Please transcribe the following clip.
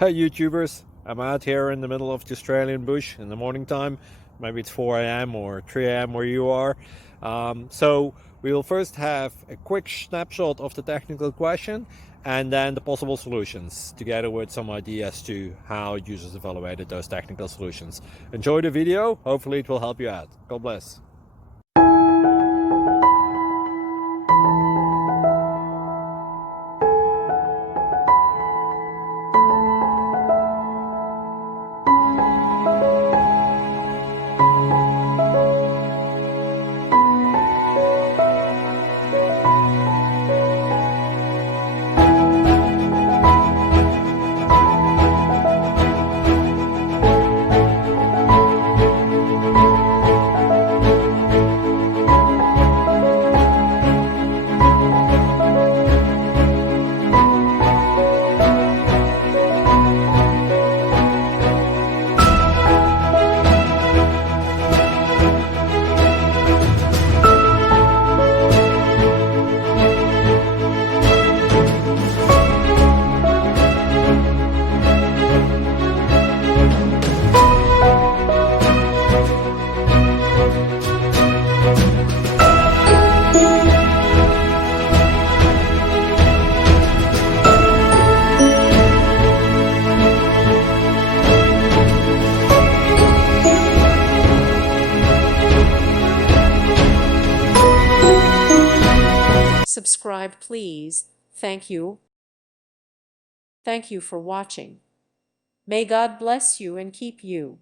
Hey YouTubers, I'm out here in the middle of the Australian bush in the morning time. Maybe it's 4 a.m. or 3 a.m. where you are. So we will first have a quick snapshot of the technical question and then the possible solutions, together with some ideas to how users evaluated those technical solutions. Enjoy the video, hopefully it will help you out. God bless. Subscribe, please. Thank you. Thank you for watching. May God bless you and keep you.